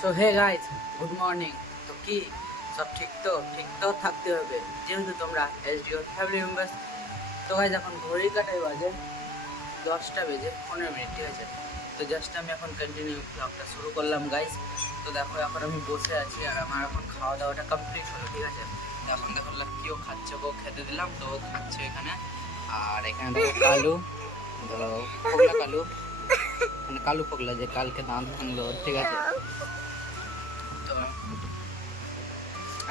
So hey guys, good morning. তো কি সব ঠিক তো থাকতে হবে, যেহেতু তোমরা এসডিও ফ্যামিলি মেম্বার্স। তো গাইস, এখন ঘড়ির কাটায় বাজে 10টা বেজে 15 মিনিট, ঠিক আছে। তো জাস্ট আমি এখন কন্টিনিউ ব্লগটা শুরু করলাম গাইস। তো দেখো, এখন আমি বসে আছি আর আমার এখন খাওয়া দাওয়াটা কমপ্লিট হলো, ঠিক আছে। তো এখন দেখো লাকিও খাচ্ছে, ও খেতে দিলাম, তো ও খাচ্ছে এখানে। আর এখানে দেখো কালু, ধরো পগলা কালু, মানে কালু পগলা যে কালকে দাঁত ভাঙলো, ঠিক আছে। তো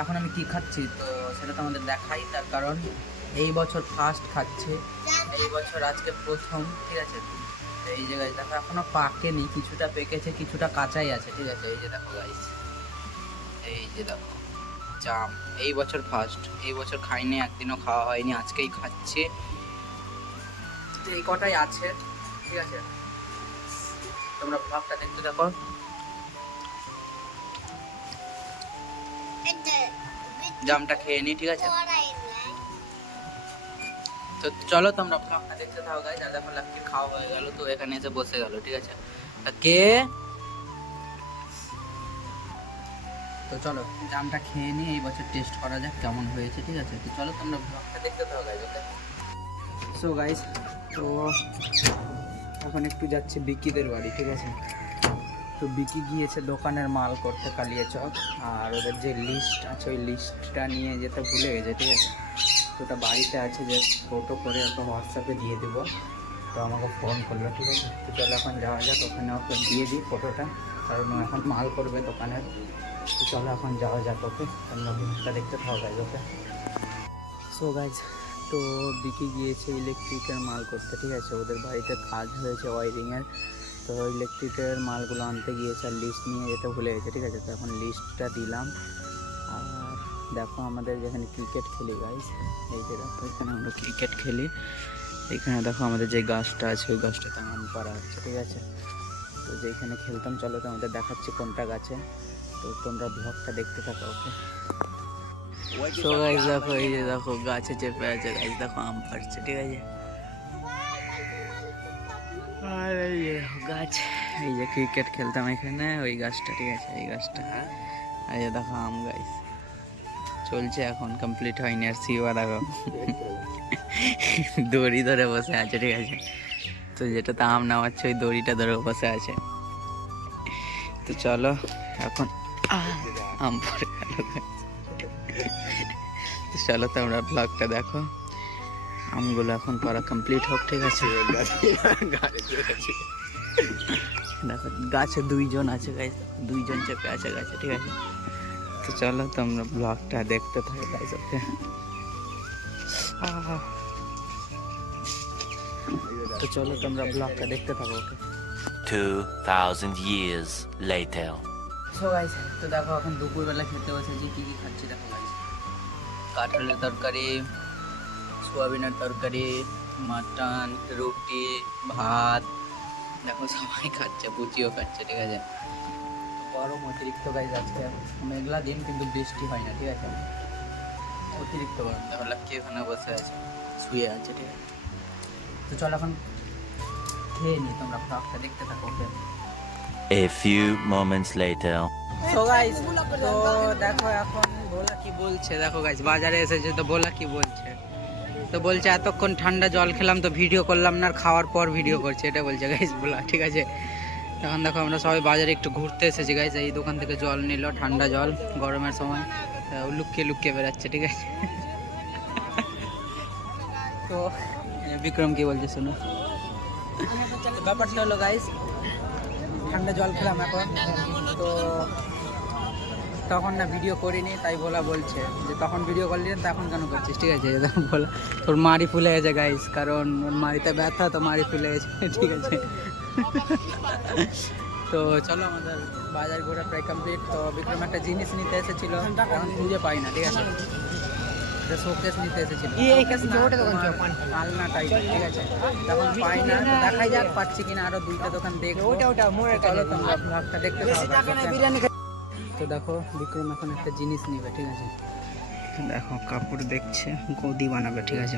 এখন আমি কি খাচ্ছি তো সেটা তো আমাদের দেখাই, তার কারণ এই বছর ফার্স্ট খাচ্ছে, এই বছর আজকে প্রথম, ঠিক আছে। তো এই জায়গায় দেখো এখনো পাকেনি, কিছুটা পেকেছে কিছুটা কাঁচাই আছে, ঠিক আছে। এই যে দেখো গাইস, এই যে দেখো জাম, এই বছর ফার্স্ট, এই বছর খাইনি, একদিনও খাওয়া হয়নি, আজকেই খাচ্ছে। তো এই কটাই আছে, ঠিক আছে। তোমরা ব্লগটা দেখতে থাকো। জামটা খেয়ে নি, ঠিক আছে। তো চলো তোমরা ব্লগটা দেখতে থাকো গাইস। আর দেখো লাকি খাওয়া হয়ে গেল, তো এখানে এসে বসে গেল, ঠিক আছে। কে তো চলো জামটা খেয়ে নিয়ে এই বছর টেস্ট করা যাক কেমন হয়েছে, ঠিক আছে। তো চলো তোমরা ব্লগটা দেখতে থাকো গাইস, ওকে। সো গাইস, তো এখন একটু যাচ্ছে বিকিদের বাড়ি, ঠিক আছে। তো বিকি গিয়েছে দোকানের মাল করতে কালিয়াচক, আর ওদের যে লিস্ট আছে ওই লিস্টটা নিয়ে যেতে ভুলে গেছে, ঠিক আছে। তো ওটা বাড়িতে আছে, যে ফটো করে ওকে হোয়াটসঅ্যাপে দিয়ে দেবো। তো আমাকে ফোন করলো, ঠিক আছে। তো চলো এখন যাওয়া যাক, ওখানে ওকে দিয়ে দিই ফটোটা, কারণ ও এখন মাল করবে দোকানের। তো চলো এখন যাওয়া যাক, ওকে। তোমরা ভিডিওটা দেখতে থাকো গাইজ, ওকে। সো গাইজ, তো বিকি গিয়েছে ইলেকট্রিকের মাল করতে, ঠিক আছে। ওদের বাড়িতে কাজ হয়েছে ওয়ারিংয়ের, তো ইলেকট্রিকের মালগুলো আনতে গিয়েছে আর লিস্ট নিয়ে যেতে ভুলে গেছে, ঠিক আছে। তো এখন লিস্টটা দিলাম। আর দেখো আমাদের যেখানে ক্রিকেট খেলি গাইজ, এই যে দেখো এখানে আমরা ক্রিকেট খেলি। এখানে দেখো আমাদের যে গাছটা আছে ওই গাছটাতে আম পাড়া হচ্ছে, ঠিক আছে। তো যেখানে খেলতাম, চলো তো আমাদের দেখাচ্ছি কোনটা গাছে। তো তোমরা ব্লগটা দেখতে থাকো, ওকে। তো গাইজ দেখো, এই যে দেখো গাছে চেপে আছে গাইজ, দেখো আম পাড়ছে, ঠিক আছে। আর এই যে গাছ, এই যে ক্রিকেট খেলতাম এখানে ওই গাছটা, ঠিক আছে, এই গাছটা। এই যে দেখো আম গাইজ চলছে, এখন কমপ্লিট হয়নি। আর সিওয়া দেখো দড়ি ধরে বসে আছে, ঠিক আছে। তো যেটাতে আম নামাচ্ছে ওই দড়িটা ধরে বসে আছে। তো চলো এখন আম পড়ে গেল। তো চলো তোমরা ব্লগটা দেখো, আমগুলো এখন পড়া কমপ্লিট হোক, ঠিক আছে। দেখো গাছে দুইজন আছে গাইজ, দুইজন চেপে আছে গাছে, ঠিক আছে। তো চলো তোমরা ব্লগটা দেখতে থাকো গাইজ, ওকে। তো চলো তোমরা ব্লগটা দেখতে থাকো, ওকে। 2000 years later. সো গাইস, তো দেখো এখন দুপুরবেলা খেতে বসেছি, কি কি খাচ্ছি দেখো গাইস। কাঁঠালের তরকারি, সোয়াবিনের তরকারি, মাটন, রুটি, ভাত, দেখো সবাই খাচ্ছে, পুচিও খাচ্ছে, ঠিক আছে। গরম অতিরিক্ত গাইস, আজকে মেঘলা দিন কিন্তু বৃষ্টি হয় না, ঠিক আছে। অতিরিক্ত গরম, দেখো লাকি এখানে বসে আছে, শুয়ে আছে, ঠিক আছে। তো চলো এখন খেয়ে নি, তোমরা ব্লগটা দেখতে থাকো, ওকে। A few moments later. So guys, তো দেখো এখন ভোলা কি বলছে, দেখো গাইস বাজারে এসেছে, তো ভোলা কি বলছে, তো বলছে এতক্ষণ ঠান্ডা জল খেলাম তো ভিডিও করলাম না, আর খাওয়ার পর ভিডিও করছে, এটা বলছে গাইস ভোলা, ঠিক আছে। এখন দেখো আমরা সবাই বাজারে একটু ঘুরতে এসেছি গাইস, এই দোকান থেকে জল নিল, ঠান্ডা জল গরমের সময়, লুকিয়ে লুকিয়ে বেড়াচ্ছে, ঠিক আছে। তো বিক্রম কি বলছে শুনো। ব্যাপারটা হলো গাইস, ঠান্ডা জল খেলাম এখন, তো তখন না ভিডিও করিনি, তাই বলা বলছে যে তখন ভিডিও করলি না, তখন কেন করছিস, ঠিক আছে। তখন বলা তোর মারি ফুলে গেছে গাইস, কারণ ওর মারিতে ব্যথা, তো মারি ফুলে গেছে, ঠিক আছে। তো চলো আমাদের বাজার ঘোরা প্রায় কমপ্লিট। তো বিক্রম একটা জিনিস নিতে এসেছিল, এখন খুঁজে পাই না, ঠিক আছে। শোকেস নিতে এসেছিল আলনা টাইপ, ঠিক আছে। তখন পাই না, তো দেখাই যাক পাচ্ছি কিনা, আরো দুইটা দোকান দেখবো। চলো তোমরা ব্লগটা দেখতে থাকো। তো দেখো বিক্রম এখন একটা জিনিস নিবে, ঠিক আছে। দেখো কাপড় দেখছে, গদি বানাবে, ঠিক আছে।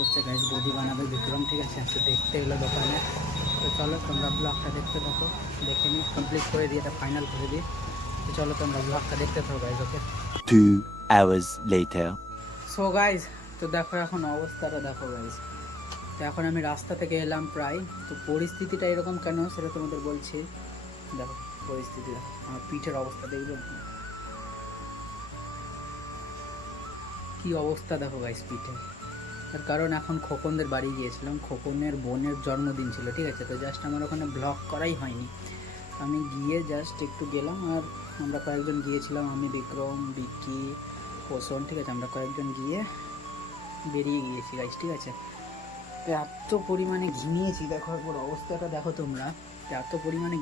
করছে গাইস, গদি বানাবে বিক্রম, ঠিক আছে, তো দেখতে এলো দোকানে। তো চলো তোমরা ব্লগটা দেখতে থাকো, দেখে নিই, কমপ্লিট করে দিই, এটা ফাইনাল করে দিই। তো চলো তোমরা ব্লগটা দেখতে থাকো গাইস, ওকে। 2 hours later. সো গাইস, তো দেখো এখন অবস্থাটা দেখো গাইস। তো এখন আমি রাস্তা থেকে এলাম প্রায়, তো পরিস্থিতিটা এরকম কেন সেটা তোমাদের বলছি। দেখো পরিস্থিতি, দেখো আমার পিঠের অবস্থা, দেখবে কি অবস্থা, দেখো গাইস পিঠে। তার কারণ এখন খোকনদের বাড়ি গিয়েছিলাম, খোকনের বোনের জন্মদিন ছিল, ঠিক আছে, তো জাস্ট আমার ওখানে ব্লগ করাই হয়নি। আমি গিয়ে জাস্ট একটু গেলাম, আর আমরা কয়েকজন গিয়েছিলাম, আমি, বিক্রম, বিক্কি, পোষণ, ঠিক আছে, আমরা কয়েকজন গিয়ে বেরিয়ে গিয়েছি গাইস, ঠিক আছে। তো এত পরিমাণে ঘিমিয়েছি, দেখো একবার অবস্থাটা দেখো তোমরা, তো এত পরিমাণে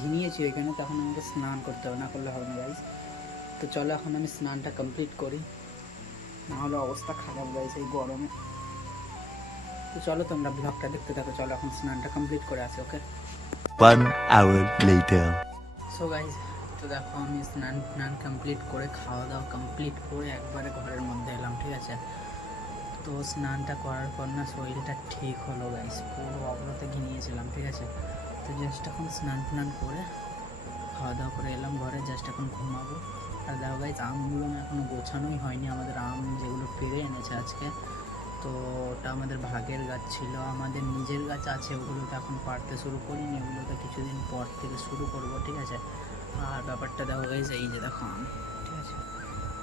ঘিমিয়েছি ওইখানে, তখন আমাকে স্নান করতে হবে, না করলে হবে না গাইস। তো চলো এখন আমি স্নানটা কমপ্লিট করি, নাহলে অবস্থা খারাপ গাইস এই গরমে। তো চলো তোমরা ব্লগটা দেখতে থাকো, চলো এখন স্নানটা কমপ্লিট করে আসি, ওকে। 1 hour later. সো গাইজ, তো দেখো আমি স্নান কমপ্লিট করে, খাওয়া দাওয়া কমপ্লিট করে একবারে ঘরের মধ্যে এলাম, ঠিক আছে। তো স্নানটা করার পর না শরীরটা ঠিক হলো গাইজ, পুরো অবরতে ঘিমিয়েছিলাম, ঠিক আছে। তো জাস্ট এখন স্নান করে খাওয়া দাওয়া করে এলাম ঘরে, জাস্ট এখন ঘুমাবো। আর দেখো গাইজ, আমগুলো না এখনও গোছানোই হয়নি, আমাদের আম যেগুলো পেড়ে এনেছে আজকে, তো ওটা আমাদের ভাগের গাছ ছিল, আমাদের নিজের গাছ আছে, ওগুলোকে এখন পাড়তে শুরু করিনি, ওগুলোকে কিছুদিন পর থেকে শুরু করব, ঠিক আছে। আর ব্যাপারটা দেখো গাইজ, এই যে দেখো আম, ঠিক আছে,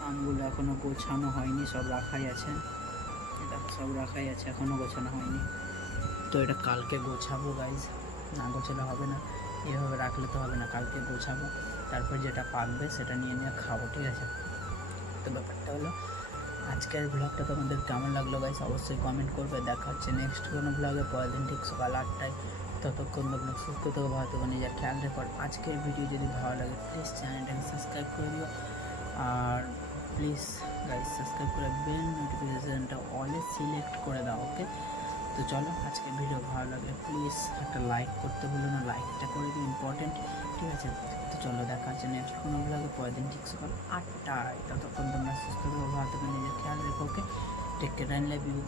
আমগুলো এখনও গোছানো হয়নি, সব রাখাই আছে, দেখো সব রাখাই আছে, এখনও গোছানো হয়নি। তো এটা কালকে গোছাবো গাইজ, না গোছালে হবে না, এভাবে রাখলে তো হবে না, কালকে গোছাবো, তারপর যেটা পাকবে সেটা নিয়ে নিয়ে খাবো, ঠিক আছে। তো ব্যাপারটা হলো, আজকের ব্লগটা তোমাদের কেমন লাগলো গাইস অবশ্যই কমেন্ট করবে। দেখা হচ্ছে নেক্সট কোনো ব্লগে পরের দিন ঠিক সকাল 8টায়। ততক্ষণ তোমরা সুস্থ থেকো, ভালো থেকো, নিজের খেয়াল রেখো। আজকের ভিডিও যদি ভালো লাগে প্লিজ চ্যানেলটাকে সাবস্ক্রাইব করে দিও, আর প্লিজ গাইস সাবস্ক্রাইব করে বেল নোটিফিকেশানটা অলে সিলেক্ট করে দাও, ওকে। তো চলো আজকে ভিডিও ভালো লাগে প্লিজ একটা লাইক করতে ভুলো না, লাইকটা করে দিও, ইম্পর্টেন্ট, ঠিক আছে। তো চলো দেখা হচ্ছে নেক্সট কোনো ব্লগে পরের দিন ঠিক সকাল 8টায়। ততক্ষণ তোমরা সুস্থ থাকো, ভালো থাকো, নিজের খেয়াল রেখো, okay. Take care and love you.